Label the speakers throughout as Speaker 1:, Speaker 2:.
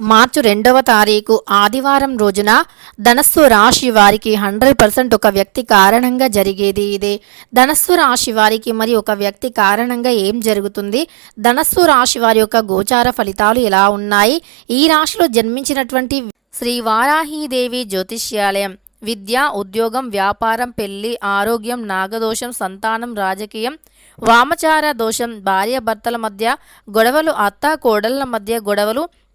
Speaker 1: మార్చి రెండవ తారీఖు ఆదివారం రోజున ధనస్సు రాశి వారికి హండ్రెడ్ పర్సెంట్ ఒక వ్యక్తి కారణంగా జరిగేది ఇదే. ధనస్సు రాశి వారికి మరి ఒక వ్యక్తి కారణంగా ఏం జరుగుతుంది? ధనస్సు రాశి వారి యొక్క గోచార ఫలితాలు ఎలా ఉన్నాయి? ఈ రాశిలో జన్మించినటువంటి శ్రీ వారాహీదేవి జ్యోతిష్యాలయం. విద్య ఉద్యోగం వ్యాపారం పెళ్ళి ఆరోగ్యం నాగదోషం సంతానం రాజకీయం వామచార దోషం భార్య భర్తల మధ్య గొడవలు అత్త కోడళ్ళ మధ్య గొడవలు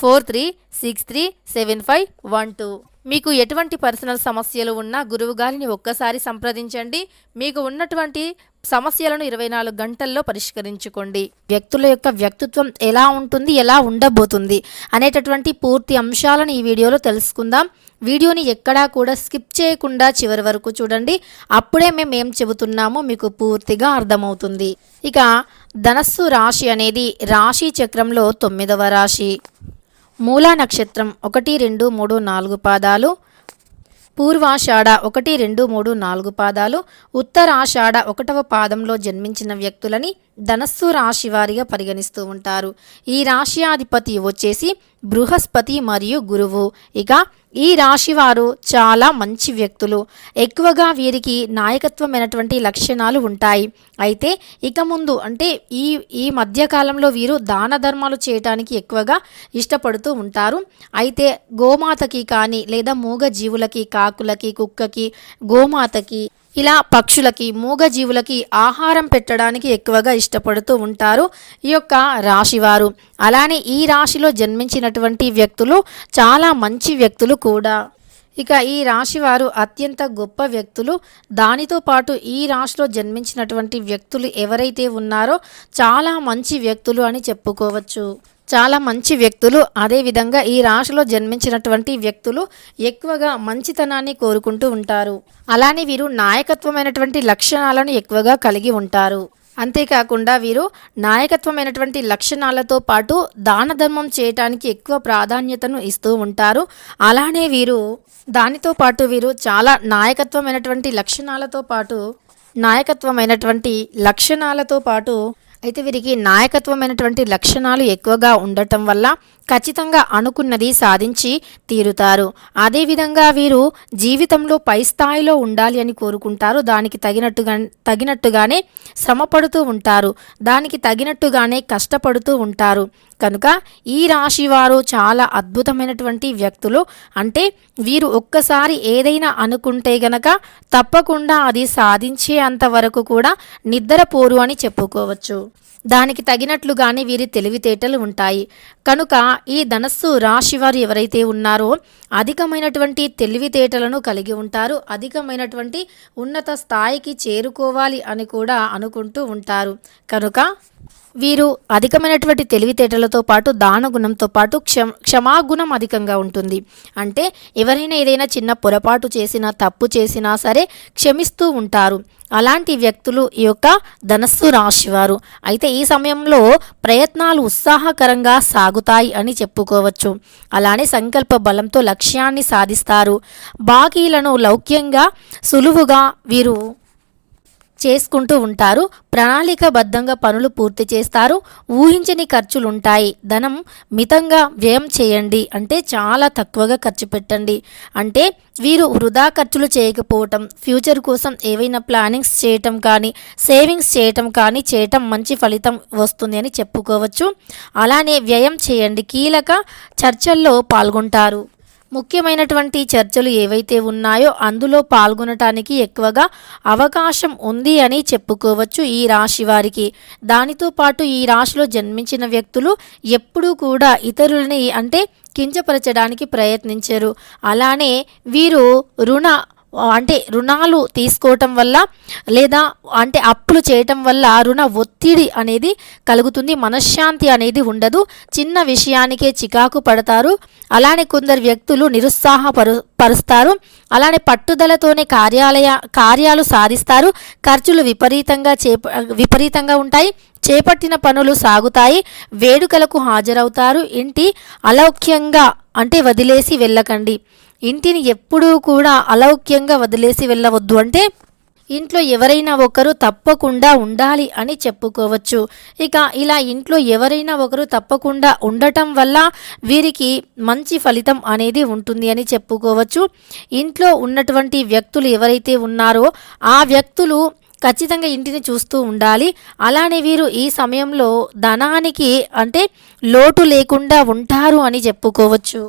Speaker 1: four three six three seven five one two. మీకు ఎటువంటి పర్సనల్ సమస్యలు ఉన్నా గురువు గారిని ఒక్కసారి సంప్రదించండి. మీకు ఉన్నటువంటి సమస్యలను ఇరవై నాలుగు గంటల్లో పరిష్కరించుకోండి. వ్యక్తుల యొక్క వ్యక్తిత్వం ఎలా ఉంటుంది ఎలా ఉండబోతుంది అనేటటువంటి పూర్తి అంశాలను ఈ వీడియోలో తెలుసుకుందాం. వీడియోని ఎక్కడా కూడా స్కిప్ చేయకుండా చివరి వరకు చూడండి. అప్పుడే మేము ఏం చెబుతున్నామో మీకు పూర్తిగా అర్థమవుతుంది. ఇక ధనస్సు రాశి అనేది రాశి చక్రంలో తొమ్మిదవ రాశి. మూలా నక్షత్రం ఒకటి రెండు మూడు నాలుగు పాదాలు. పూర్వాషాఢ ఒకటి రెండు మూడు నాలుగు పాదాలు. ఉత్తరాషాఢ ఒకటవ పాదంలో జన్మించిన వ్యక్తులని ధనస్సు రాశి వారిగా పరిగణిస్తూ ఉంటారు. ఈ రాశియాధిపతి వచ్చేసి బృహస్పతి మరియు గురువు. ఇక ఈ రాశి వారు చాలా మంచి వ్యక్తులు. ఎక్కువగా వీరికి నాయకత్వమైనటువంటి లక్షణాలు ఉంటాయి. అయితే ఇక ముందు అంటే ఈ ఈ మధ్యకాలంలో వీరు దాన ధర్మాలు చేయటానికి ఎక్కువగా ఇష్టపడుతూ ఉంటారు. అయితే గోమాతకి కానీ లేదా మూగ జీవులకి కాకులకి కుక్కకి గోమాతకి ఇలా పక్షులకి మూగజీవులకి ఆహారం పెట్టడానికి ఎక్కువగా ఇష్టపడుతూ ఉంటారు ఈ యొక్క రాశివారు. అలానే ఈ రాశిలో జన్మించినటువంటి వ్యక్తులు చాలా మంచి వ్యక్తులు కూడా. ఇక ఈ రాశివారు అత్యంత గొప్ప వ్యక్తులు. దానితో పాటు ఈ రాశిలో జన్మించినటువంటి వ్యక్తులు ఎవరైతే ఉన్నారో చాలా మంచి వ్యక్తులు అని చెప్పుకోవచ్చు. చాలా మంచి వ్యక్తులు. అదేవిధంగా ఈ రాశిలో జన్మించినటువంటి వ్యక్తులు ఎక్కువగా మంచితనాన్ని కోరుకుంటూ ఉంటారు. అలానే వీరు నాయకత్వమైనటువంటి లక్షణాలను ఎక్కువగా కలిగి ఉంటారు. అంతేకాకుండా వీరు నాయకత్వమైనటువంటి లక్షణాలతో పాటు దాన ధర్మం చేయటానికి ఎక్కువ ప్రాధాన్యతను ఇస్తూ ఉంటారు. అలానే వీరు దానితో పాటు వీరు చాలా నాయకత్వమైనటువంటి లక్షణాలతో పాటు నాయకత్వమైనటువంటి లక్షణాలతో పాటు అయితే వీరికి నాయకత్వమైనటువంటి లక్షణాలు ఎక్కువగా ఉండటం వల్ల ఖచ్చితంగా అనుకున్నది సాధించి తీరుతారు. అదేవిధంగా వీరు జీవితంలో పై స్థాయిలో ఉండాలి అని కోరుకుంటారు. దానికి తగినట్టుగా తగినట్టుగానే శ్రమపడుతూ ఉంటారు. దానికి తగినట్టుగానే కష్టపడుతూ ఉంటారు. కనుక ఈ రాశి వారు చాలా అద్భుతమైనటువంటి వ్యక్తులు. అంటే వీరు ఒక్కసారి ఏదైనా అనుకుంటే గనక తప్పకుండా అది సాధించే అంతవరకు కూడా నిద్రపోరు అని చెప్పుకోవచ్చు. దానికి తగినట్లుగానే వీరి తెలివితేటలు ఉంటాయి. కనుక ఈ ధనస్సు రాశివారు ఎవరైతే ఉన్నారో అధికమైనటువంటి తెలివితేటలను కలిగి ఉంటారు. అధికమైనటువంటి ఉన్నత స్థాయికి చేరుకోవాలి అని కూడా అనుకుంటూ ఉంటారు. కనుక వీరు అధికమైనటువంటి తెలివితేటలతో పాటు దానగుణంతో పాటు క్షమ క్షమాగుణం అధికంగా ఉంటుంది. అంటే ఎవరైనా ఏదైనా చిన్న పొరపాటు చేసినా తప్పు చేసినా సరే క్షమిస్తూ ఉంటారు. అలాంటి వ్యక్తులు ఈ యొక్క ధనస్సు రాశివారు అయితే ఈ సమయంలో ప్రయత్నాలు ఉత్సాహకరంగా సాగుతాయి అని చెప్పుకోవచ్చు. అలానే సంకల్ప బలంతో లక్ష్యాన్ని సాధిస్తారు. బాకీలను లౌక్యంగా సులువుగా వీరు చేసుకుంటూ ఉంటారు. ప్రణాళికబద్ధంగా పనులు పూర్తి చేస్తారు. ఊహించని ఖర్చులుంటాయి. ధనం మితంగా వ్యయం చేయండి అంటే చాలా తక్కువగా ఖర్చు పెట్టండి. అంటే వీరు వృధా ఖర్చులు చేయకపోవటం ఫ్యూచర్ కోసం ఏవైనా ప్లానింగ్స్ చేయటం కానీ సేవింగ్స్ చేయటం కానీ చేయటం మంచి ఫలితం వస్తుంది అని చెప్పుకోవచ్చు. అలానే వ్యయం చేయండి. కీలక చర్చల్లో పాల్గొంటారు. ముఖ్యమైనటువంటి చర్చలు ఏవైతే ఉన్నాయో అందులో పాల్గొనటానికి ఎక్కువగా అవకాశం ఉంది అని చెప్పుకోవచ్చు ఈ రాశి వారికి. దానితో పాటు ఈ రాశిలో జన్మించిన వ్యక్తులు ఎప్పుడూ కూడా ఇతరులని అంటే కించపరచడానికి ప్రయత్నించరు. అలానే వీరు రుణ అంటే రుణాలు తీసుకోవటం వల్ల లేదా అంటే అప్పులు చేయటం వల్ల రుణ ఒత్తిడి అనేది కలుగుతుంది మనశ్శాంతి అనేది ఉండదు. చిన్న విషయానికే చికాకు పడతారు. అలానే కొందరు వ్యక్తులు నిరుత్సాహపరు పరుస్తారు అలానే పట్టుదలతోనే కార్యాలయ కార్యాలు సాధిస్తారు. ఖర్చులు విపరీతంగా చేప విపరీతంగా ఉంటాయి. చేపట్టిన పనులు సాగుతాయి. వేడుకలకు హాజరవుతారు. ఇంటి అలౌక్యంగా అంటే వదిలేసి వెళ్ళకండి. ఇంటిని ఎప్పుడూ కూడా అలౌక్యంగా వదిలేసి వెళ్ళవద్దు అంటే ఇంట్లో ఎవరైనా ఒకరు తప్పకుండా ఉండాలి అని చెప్పుకోవచ్చు. ఇక ఇలా ఇంట్లో ఎవరైనా ఒకరు తప్పకుండా ఉండటం వల్ల వీరికి మంచి ఫలితం అనేది ఉంటుంది అని చెప్పుకోవచ్చు. ఇంట్లో ఉన్నటువంటి వ్యక్తులు ఎవరైతే ఉన్నారో ఆ వ్యక్తులు ఖచ్చితంగా ఇంటిని చూస్తూ ఉండాలి. అలానే వీరు ఈ సమయంలో ధనానికి అంటే లోటు లేకుండా ఉంటారు అని చెప్పుకోవచ్చు.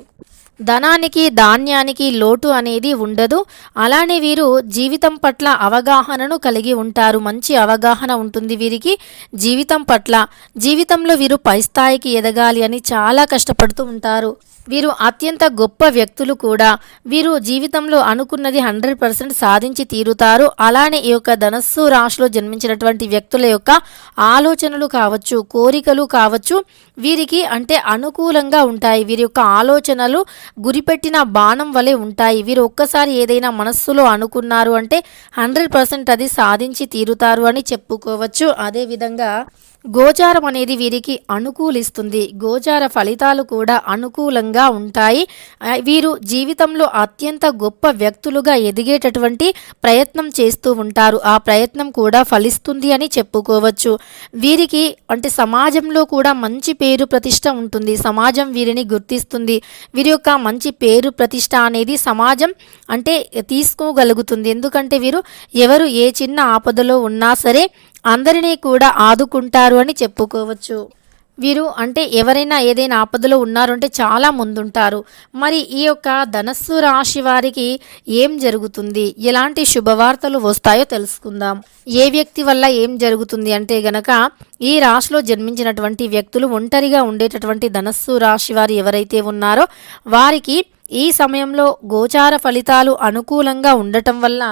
Speaker 1: ధనానికి ధాన్యానికి లోటు అనేది ఉండదు. అలానే వీరు జీవితం పట్ల అవగాహనను కలిగి ఉంటారు. మంచి అవగాహన ఉంటుంది వీరికి. జీవితం పట్ల జీవితంలో వీరు పై స్థాయికి ఎదగాలి అని చాలా కష్టపడుతూ ఉంటారు. వీరు అత్యంత గొప్ప వ్యక్తులు కూడా. వీరు జీవితంలో అనుకున్నది హండ్రెడ్ పర్సెంట్ సాధించి తీరుతారు. అలానే ఈ యొక్క ధనస్సు రాశిలో జన్మించినటువంటి వ్యక్తుల యొక్క ఆలోచనలు కావచ్చు కోరికలు కావచ్చు వీరికి అంటే అనుకూలంగా ఉంటాయి. వీరి యొక్క ఆలోచనలు గురిపెట్టిన బాణం వలె ఉంటాయి. వీరు ఒక్కసారి ఏదైనా మనస్సులో అనుకున్నారు అంటే హండ్రెడ్ పర్సెంట్ అది సాధించి తీరుతారు అని చెప్పుకోవచ్చు. అదేవిధంగా గోచారం అనేది వీరికి అనుకూలిస్తుంది. గోచార ఫలితాలు కూడా అనుకూలంగా ఉంటాయి. వీరు జీవితంలో అత్యంత గొప్ప వ్యక్తులుగా ఎదిగేటటువంటి ప్రయత్నం చేస్తూ ఉంటారు. ఆ ప్రయత్నం కూడా ఫలిస్తుంది అని చెప్పుకోవచ్చు. వీరికి అంటే సమాజంలో కూడా మంచి పేరు ప్రతిష్ట ఉంటుంది. సమాజం వీరిని గుర్తిస్తుంది. వీరి యొక్క మంచి పేరు ప్రతిష్ట అనేది సమాజం అంటే తీసుకోగలుగుతుంది. ఎందుకంటే వీరు ఎవరు ఏ చిన్న ఆపదలో ఉన్నా సరే అందరినీ కూడా ఆదుకుంటారు అని చెప్పుకోవచ్చు. వీరు అంటే ఎవరైనా ఏదైనా ఆపదలో ఉన్నారంటే చాలా ముందుంటారు. మరి ఈ యొక్క ధనస్సు రాశి వారికి ఏం జరుగుతుంది? ఎలాంటి శుభవార్తలు వస్తాయో తెలుసుకుందాం. ఏ వ్యక్తి వల్ల ఏం జరుగుతుంది అంటే గనక ఈ రాశిలో జన్మించినటువంటి వ్యక్తులు ఒంటరిగా ఉండేటటువంటి ధనస్సు రాశి వారు ఎవరైతే ఉన్నారో వారికి ఈ సమయంలో గోచార ఫలితాలు అనుకూలంగా ఉండటం వల్ల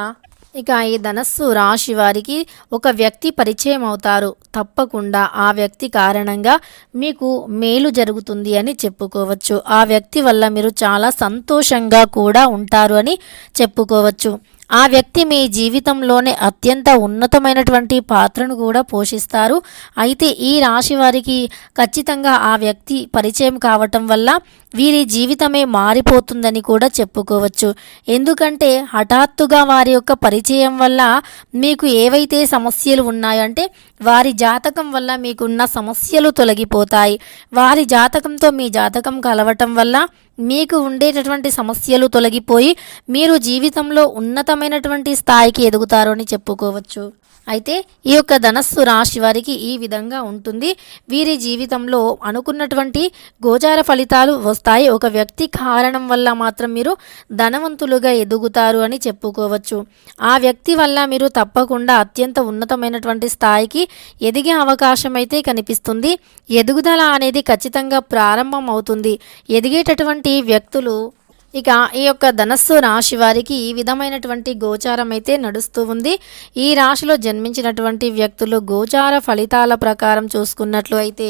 Speaker 1: ఇక ఈ ధనస్సు రాశి వారికి ఒక వ్యక్తి పరిచయం అవుతారు. తప్పకుండా ఆ వ్యక్తి కారణంగా మీకు మేలు జరుగుతుంది అని చెప్పుకోవచ్చు. ఆ వ్యక్తి వల్ల మీరు చాలా సంతోషంగా కూడా ఉంటారు అని చెప్పుకోవచ్చు. ఆ వ్యక్తి మీ జీవితంలోనే అత్యంత ఉన్నతమైనటువంటి పాత్రను కూడా పోషిస్తారు. అయితే ఈ రాశి వారికి ఖచ్చితంగా ఆ వ్యక్తి పరిచయం కావటం వల్ల వీరి జీవితమే మారిపోతుందని కూడా చెప్పుకోవచ్చు. ఎందుకంటే హఠాత్తుగా వారి యొక్క పరిచయం వల్ల మీకు ఏవైతే సమస్యలు ఉన్నాయంటే వారి జాతకం వల్ల మీకున్న సమస్యలు తొలగిపోతాయి. వారి జాతకంతో మీ జాతకం కలవటం వల్ల మీకు ఉండేటటువంటి సమస్యలు తొలగిపోయి మీరు జీవితంలో ఉన్నతమైనటువంటి స్థాయికి ఎదుగుతారు అని చెప్పుకోవచ్చు. అయితే ఈ యొక్క ధనస్సు రాశి వారికి ఈ విధంగా ఉంటుంది. వీరి జీవితంలో అనుకున్నటువంటి గోచార ఫలితాలు వస్తాయి. ఒక వ్యక్తి కారణం వల్ల మాత్రం మీరు ధనవంతులుగా ఎదుగుతారు అని చెప్పుకోవచ్చు. ఆ వ్యక్తి వల్ల మీరు తప్పకుండా అత్యంత ఉన్నతమైనటువంటి స్థాయికి ఎదిగే అవకాశం అయితే కనిపిస్తుంది. ఎదుగుదల అనేది ఖచ్చితంగా ప్రారంభం అవుతుంది. ఎదిగేటటువంటి వ్యక్తులు ఇక ఈ యొక్క ధనస్సు రాశి వారికి ఈ విధమైనటువంటి గోచారం అయితే నడుస్తూ ఉంది. ఈ రాశిలో జన్మించినటువంటి వ్యక్తులు గోచార ఫలితాల ప్రకారం చూసుకున్నట్లు అయితే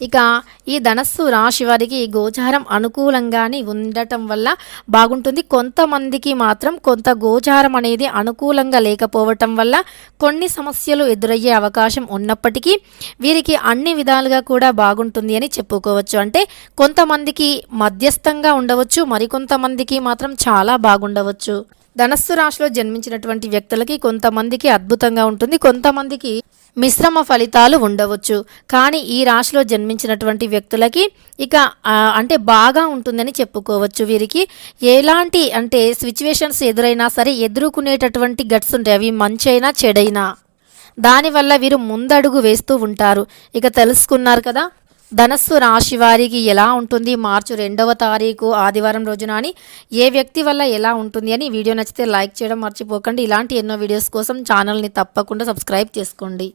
Speaker 1: ఇక ఈ ధనస్సు రాశి వారికి గోచారం అనుకూలంగానే ఉండటం వల్ల బాగుంటుంది. కొంతమందికి మాత్రం కొంత గోచారం అనేది అనుకూలంగా లేకపోవటం వల్ల కొన్ని సమస్యలు ఎదురయ్యే అవకాశం ఉన్నప్పటికీ వీరికి అన్ని విధాలుగా కూడా బాగుంటుంది అని చెప్పుకోవచ్చు. అంటే కొంతమందికి మధ్యస్థంగా ఉండవచ్చు మరికొంతమందికి మాత్రం చాలా బాగుండవచ్చు. ధనస్సు రాశిలో జన్మించినటువంటి వ్యక్తులకి కొంతమందికి అద్భుతంగా ఉంటుంది కొంతమందికి మిశ్రమ ఫలితాలు ఉండవచ్చు. కానీ ఈ రాశిలో జన్మించినటువంటి వ్యక్తులకి ఇక అంటే బాగా ఉంటుందని చెప్పుకోవచ్చు వీరికి. ఎలాంటి అంటే సిచ్యువేషన్స్ ఎదురైనా సరే ఎదుర్కొనేటటువంటి గట్స్ ఉంటాయి అవి మంచైనా చెడైనా. దానివల్ల వీరు ముందడుగు వేస్తూ ఉంటారు. ఇక తెలుసుకున్నారు కదా ధనస్సు రాశి వారికి ఎలా ఉంటుంది? మార్చి రెండవ తారీఖు ఆదివారం రోజున అని ఏ వ్యక్తి వల్ల ఎలా ఉంటుంది అని వీడియో నచ్చితే లైక్ చేయడం మర్చిపోకండి. ఇలాంటి ఎన్నో వీడియోస్ కోసం ఛానల్ని తప్పకుండా సబ్స్క్రైబ్ చేసుకోండి.